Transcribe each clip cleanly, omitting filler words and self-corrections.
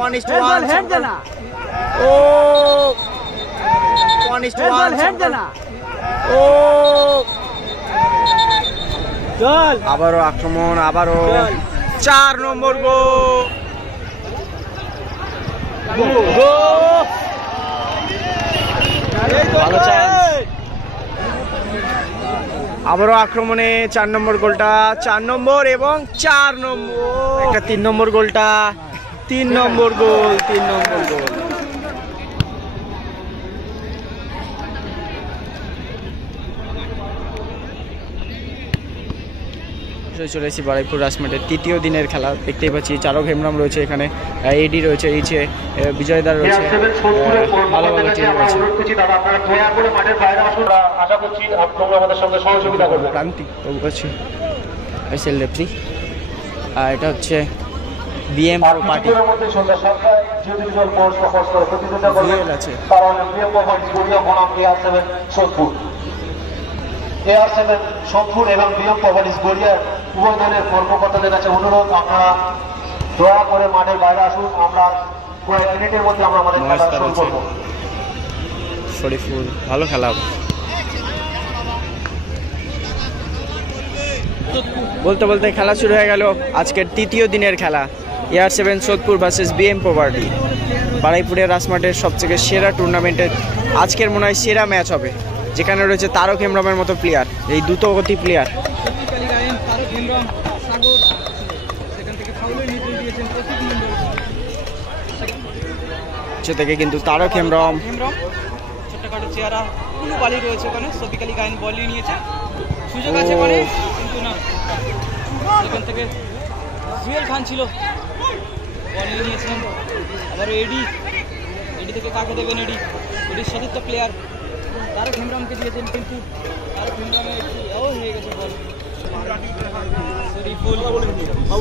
1:1 ও 1:1 ও আবারও আক্রমণ, আবারও 4 নম্বর গোল। ভালো চান্স, আবারও আক্রমণে 4 নম্বর গোলটা, 4 নম্বর এবং 4 নম্বর, একটা 3 নম্বর গোলটা, 3 নম্বর গোল, 3 নম্বর গোল। চলে এসেছি বারুইপুর রাসমাটের তৃতীয় দিনের খেলা। দেখতেই পাচ্ছি চারক হেমব্রম রয়েছে এখানে, এডি রয়েছে, এইচে বিজয়দার রয়েছে, ভালো ভালো টিম রয়েছে। ক্রান্তি আছে এসএল রেফারি, আর এটা হচ্ছে বিএম প্রো পার্টি আছে। AR7 সোদপুর এবং বিএম প্রপার্টিজ গড়িয়ার উভয় দলের কর্মকর্তাদের কাছে অনুরোধ, আপনারা দয়া করে মাঠের বাইরে আসুন। আমরা কয়েক মিনিটের মধ্যে আমরা আমাদের খেলা শুরু করব। শরীফুল ভালো খেলা। বলতে বলতে খেলা শুরু হয়ে গেল আজকের তৃতীয় দিনের খেলা, AR7 Sodepur versus BM property. বারুইপুরের রাসমাটের সবথেকে সেরা টুর্নামেন্টের আজকের মনে হয় সেরা ম্যাচ হবে, যেখানে রয়েছে তারক হেমব্রমের মতো প্লেয়ার, এই দ্রুতগতি প্লেয়ার। থেকে কিন্তু তারক হেমব্রম ছোট্টখাটো চেহারা, কোনো বালি রয়েছে ওখানে, শফিক আলী গায়েন বল নিয়েছে, সুযোগ আছে মানে, কিন্তু না, এখান থেকে জুয়েল খান ছিল, বল নিয়েছেন। আবার এডি থেকে কাকে দেবেন? এডির সতীর্থ প্লেয়ার তারক হেমব্রমকে দিয়েছেন, কিন্তু তারক হেমব্রমে একটু হয়ে গেছে বল। শরীফুল,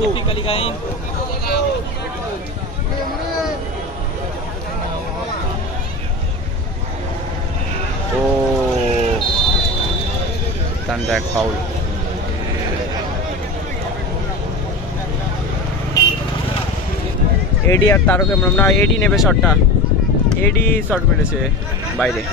শফিক আলী গায়েন, ও তান্ডাক ফাউল। এডি আর তারক হেমব্রম, না এডি নেবে শটটা, এডি শট মেরেছে বাইরে।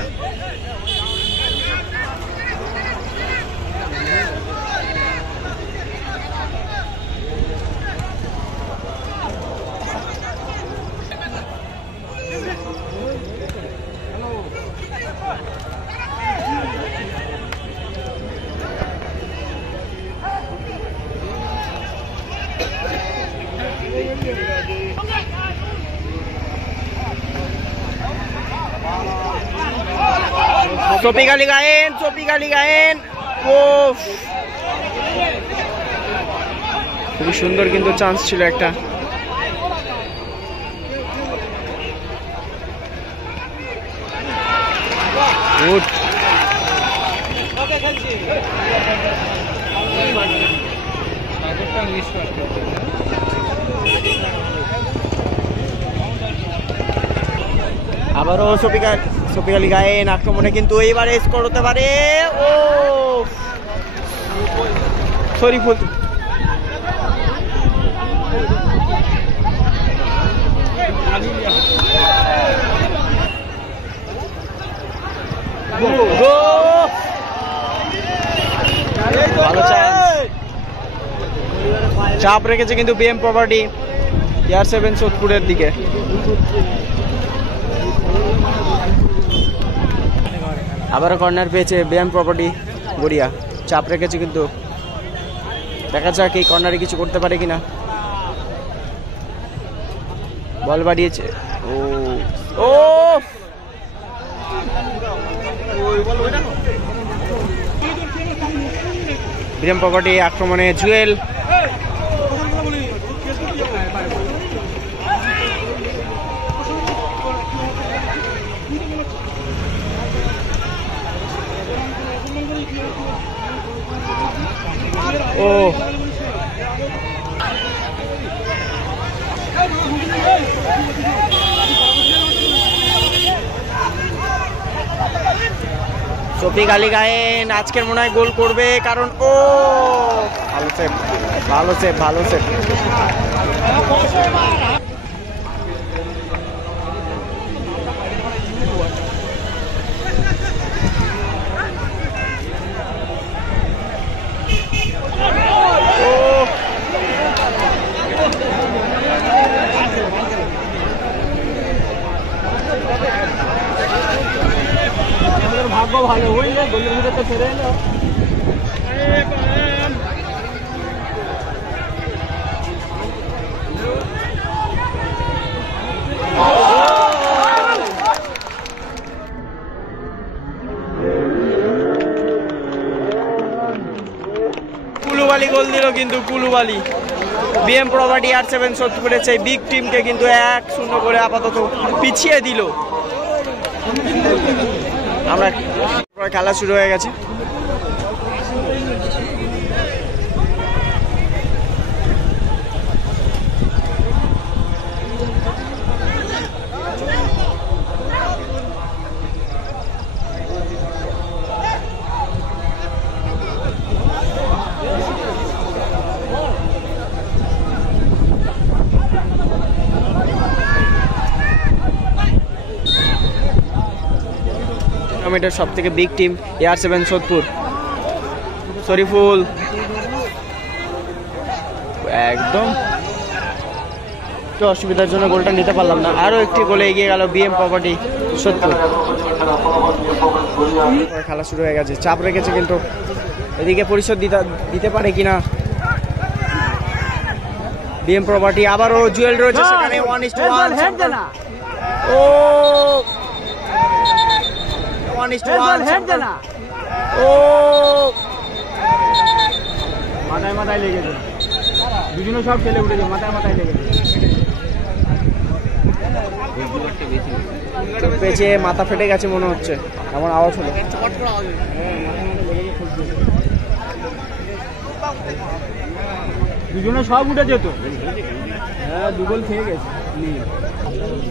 শফিক আলী গায়েন, ও খুবই সুন্দর কিন্তু চান্স ছিল একটা। আবারও শফিক আলী গায়েন আক্রমণে, কিন্তু এইবারে স্কোর হতে পারে। ও শরীফুল, ভালো চাপ রেখেছে কিন্তু বিএম প্রপার্টি AR7 সোদপুরের দিকে। আবারও কর্নার পেয়েছে বিএম প্রপার্টি গড়িয়া, চাপ রেখেছে কিন্তু, দেখা যাক এই কর্নারে কিছু করতে পারে কিনা। বল বাড়িয়েছে, ও বিএম প্রপার্টি আক্রমণে জুয়েল, ও শফিক আলী গায়েন আজকের মনে হয় গোল করবে, কারণ ও ভালো সেভ। ভালো হইলে গোলের ভিতরে ফেরে এলো। কুলুবালি গোল দিল কিন্তু কুলুবালি। বিএম প্রপার্টি R7 সোদপুরের সেই বিগ টিমকে কিন্তু 1-0 করে আপাতত পিছিয়ে দিল। আমরা খেলা শুরু হয়ে গেছে। টুর্নামেন্টের সব থেকে big team R7 Sodepur. Shariful একদম একটু অসুবিধার জন্য গোলটা নিতে পারলাম না। আরও একটি গোলে এগিয়ে গেল বিএম প্রপার্টি সোদপুর। খেলা শুরু হয়ে গেছে, চাপ রেখেছে কিন্তু এদিকে পরিশোধ দিতে পারে কিনা বিএম প্রপার্টি। আবারও জুয়েল রয়েছে সেখানে 1:1। ও 1:1 ও মাথায় মাথায় লেগেছে, দুজনে সব খেলে উঠেছে, মাথায় মাথায় লেগেছে। পেঁচে মাথা ফেটে গেছে মনে হচ্ছে, এমন আওয়াজ হলো। দুজনে সব উঠে যেত। হ্যাঁ, 2 গোল খেয়ে গেছে।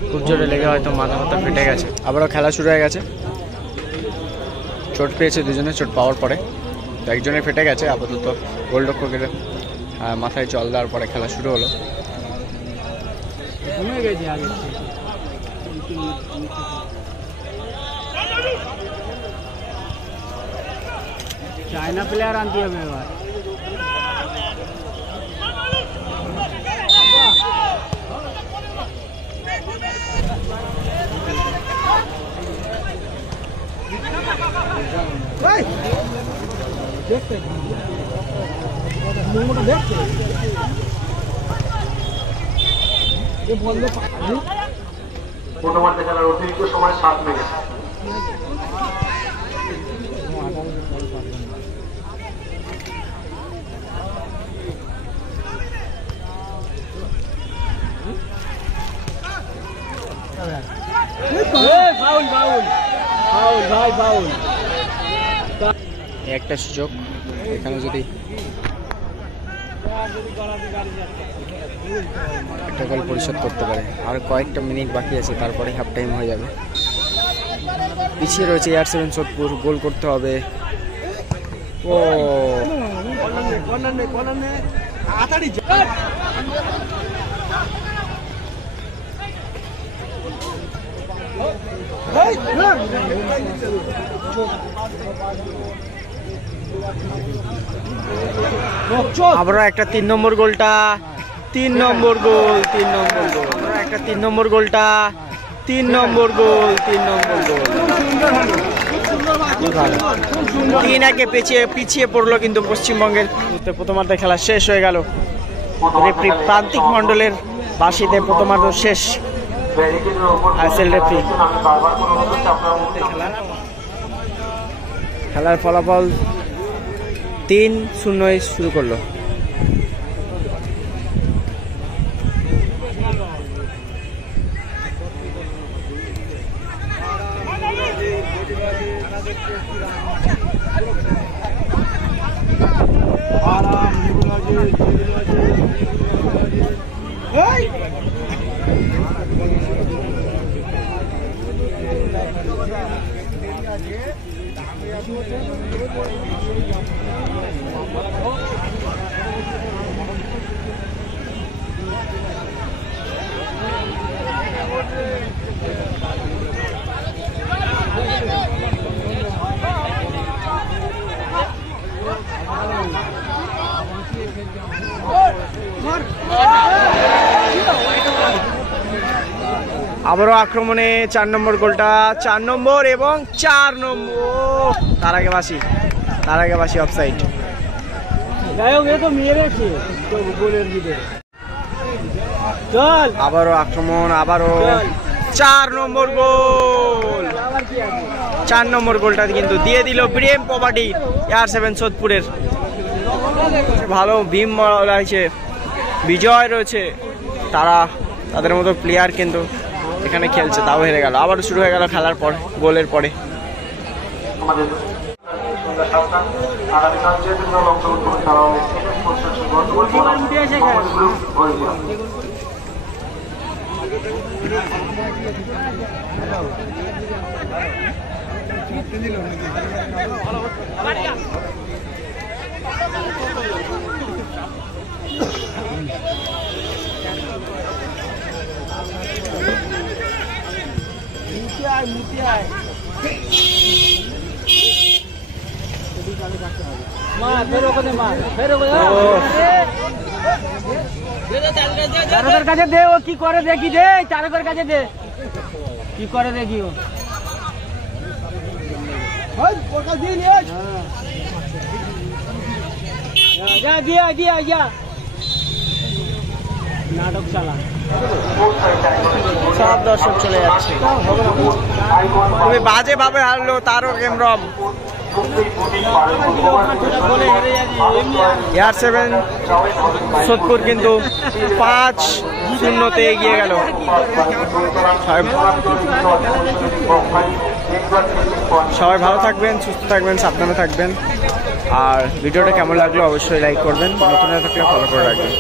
খুব জোরে লেগে হয়তো মাথা ফেটে গেছে। আবারও খেলা শুরু হয়ে গেছে। চোট পেয়েছে দুজনে, চোট পাওয়ার পরে তো একজনের ফেটে গেছে আপাতত। গোলরক্ষকের মাথায় জল দেওয়ার পরে খেলা শুরু হলো। চায়না প্লেয়ার আনতে হবে এবার। টুর্নামেন্টে খেলার অতিরিক্ত সময় 7 মিনিট। একটা সুযোগ এখানে, যদি একটা গোল পরিশোধ করতে পারে। আর কয়েকটা মিনিট বাকি আছে, তারপরে হাফ টাইম হয়ে যাবে। পিছিয়ে রয়েছে R7 সোদপুর, গোল করতে হবে। ও আবারও একটা 3 নম্বর গোলটা, 3 নম্বর গোল, 3 নম্বর গোল, একটা 3 নম্বর গোলটা, 3 নম্বর গোল, 3 নম্বর গোল। 3-1 পিছিয়ে পড়লো কিন্তু পশ্চিমবঙ্গের। প্রথমার্ধে খেলা শেষ হয়ে গেল। রেফারি প্রান্তিক মণ্ডলের বাসিতে প্রথমার্ধ শেষ। রেফারি খেলার ফলাফল 3-0 শুরু করলো। আবারও আক্রমণে 4 নম্বর গোলটা, 4 নম্বর এবং 4 নম্বর। তার আগে বাসি অফসাইড। আবারও আক্রমণ, আবারও 4 নম্বর গোল। 4 নম্বর গোলটা কিন্তু দিয়ে দিল বিএম প্রপার্টি AR7 সোদপুরের। ভালো ভীম রয়েছে, বিজয় রয়েছে, তাদের মতো প্লেয়ার কিন্তু এখানে খেলছে, তাও হেরে গেল। আবার শুরু হয়ে গেল খেলার পর, গোলের পরে। চারকের কাছে দে, ও কি করে দেখি, দে চারকের কাছে দে, কি করে দেখি ও। নাটক চালা, সব দর্শক চলে যাচ্ছে। তুমি বাজে ভাবে হারলো তারক এমরম। AR7 সোদপুর কিন্তু 5-0 এগিয়ে গেল। সবাই ভালো থাকবেন, সুস্থ থাকবেন, সাবধানে থাকবেন। আর ভিডিওটা কেমন লাগলো অবশ্যই লাইক করবেন, নতুন থাকলে ফলো করে রাখবেন।